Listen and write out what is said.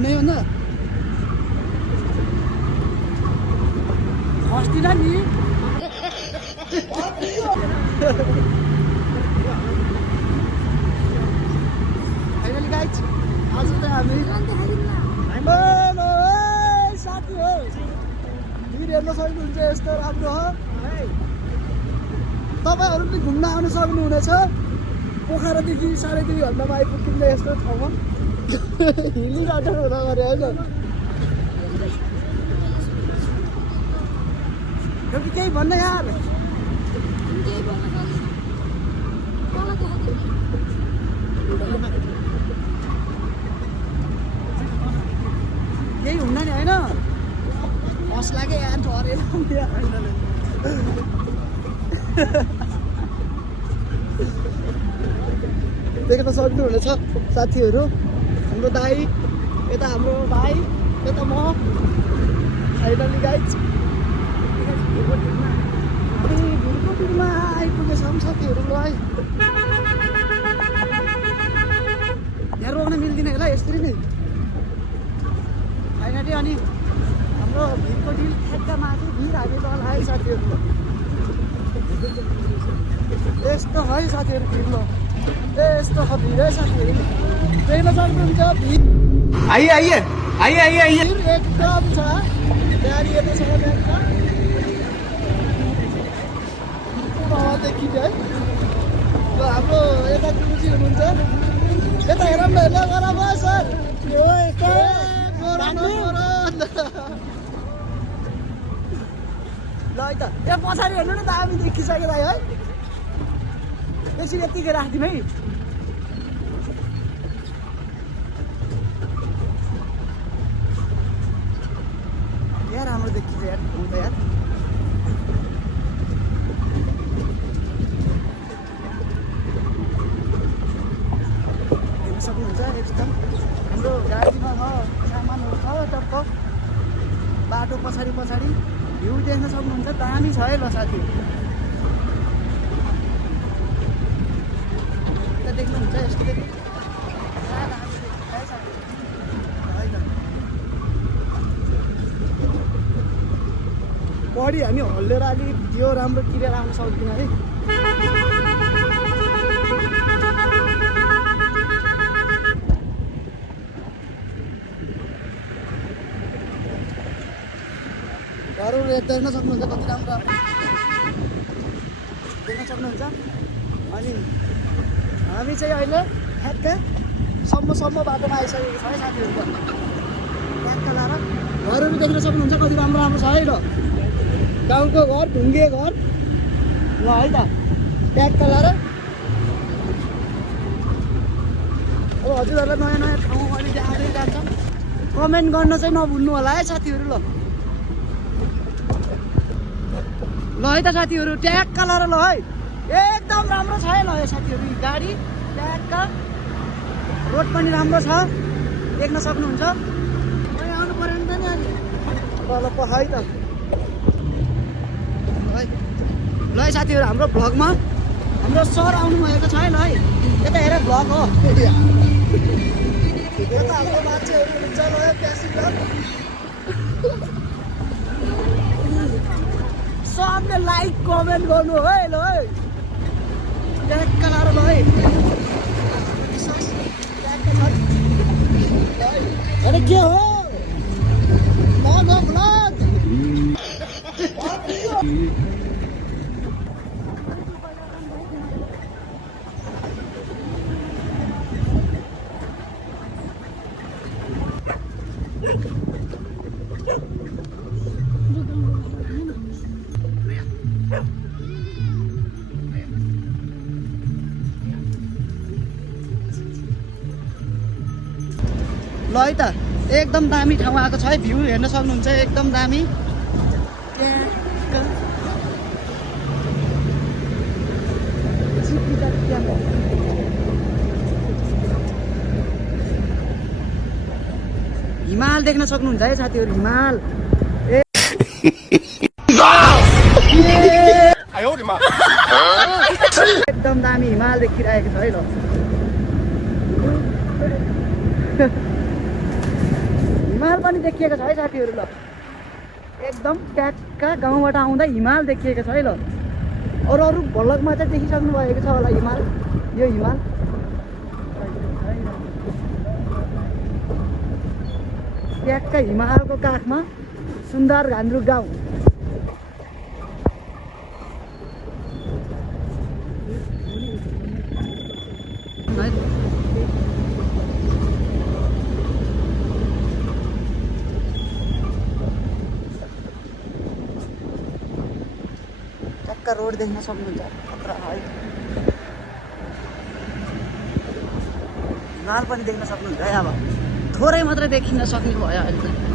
हुने हो न अस्ति नि फाइनली गाइज आज त हामी साथी हो भिड हेर्न सक्नुहुन्छ यस्तो राम्रो हो तपाईँहरू पनि घुम्न आउन सक्नुहुनेछ पोखरादेखि 3.5 घन्टामा आइपुग्ने यस्तो ठाउँमा हिँडिराखेर हुँदा गरे होइन केही भन्न यार यही हुन्न नि होइन हस लाग्यो यार झरेन देख्न सक्नुहुनेछ साथीहरू हाम्रो दाई यता हाम्रो भाइ यता म फाइनली गाइज भिरको टिममा आइपुगेछौँ साथीहरू ल है यहाँ रोक्न मिल्दैन होला यसरी नै फाइनली अनि हाम्रो भिरको डिल ठ्याक्क माथि भिर हामी तल है साथीहरू यस्तो है साथीहरू भिर ल यस्तो छ भिर है साथीहरू देख्न सक्नुहुन्छ भिर आइए आइए आइए आइए आइए भिर एकदम छ गाडी यता छ देखिन्छ है ल हाम्रो यता गुरुजी हुनुहुन्छ यता हेरौँ न हेर्न गरा भयो सर ल है त यहाँ पछाडि हेर्नु न दामी देखिसकेर है एकछिन यतिकै राखिदिउँ है यार राम्रो देखिन्छ यार हुन्छ यार हेर्न सक्नुहुन्छ एकदम हाम्रो गाडीमा सामानहरू छ टक्क बाटो पछाडि भ्यू देख्न सक्नुहुन्छ दामी छ है ल साथी देख्नुहुन्छ यस्तो बढी हामी हल्लेर अलिक भिडियो राम्रो क्लियर आउन सक्दैन है घरहरू देख्न सक्नुहुन्छ कति राम्रो देख्न सक्नुहुन्छ अनि हामी चाहिँ अहिले ठ्याक्क सम्म बाटोमा आइसकेको छ है साथीहरूको ट्याक्क लाएर घरहरू देख्न सक्नुहुन्छ कति राम्रो छ है ल गाउँको घर ढुङ्गे घर ल है त ट्याक्क लाएर अब हजुरहरूलाई नयाँ ठाउँ अहिले आउँदै जान्छ कमेन्ट गर्न चाहिँ नभुल्नु होला है साथीहरू ल है त साथीहरू ट्याक्क लाएर ल है एकदम राम्रो छ है ल साथीहरू गाडी ट्याक्क रोड पनि राम्रो छ देख्न सक्नुहुन्छ आउनु पर्यो नि त नि अनि ल है त ल है साथीहरू हाम्रो भ्लगमा हाम्रो सर आउनुभएको छ है ल है यता हेर भ्लग हो यता हाम्रो मान्छेहरू हुन्छ ल प्यासेन्जर सबले लाइक कमेन्ट गर्नु है ल है ट्याक्क लाएर ल है अरे के हो भ्लग ल है त एकदम दामी ठाउँ आएको छ है भ्यू हेर्न सक्नुहुन्छ एकदम दामी हिमाल देख्न सक्नुहुन्छ है साथीहरू हिमाल एकदम दामी हिमाल देखिरहेको छ है ल पनि देखिएको छ है साथीहरू। ल एकदम ट्याक्का गाउँबाट आउँदा हिमाल देखिएको छ है। ल अरू अरू भ्लगमा चाहिँ देखिसक्नु भएको छ होला हिमाल। यो हिमाल ट्याक्का हिमालको काखमा सुन्दर घान्द्रुक गाउँ। ट्याक्का रोड देख्न सक्नुहुन्छ खतरा है। हिमाल पनि देख्न सक्नुहुन्छ है। अब थोरै मात्रै देखिन सक्ने भयो अहिले त।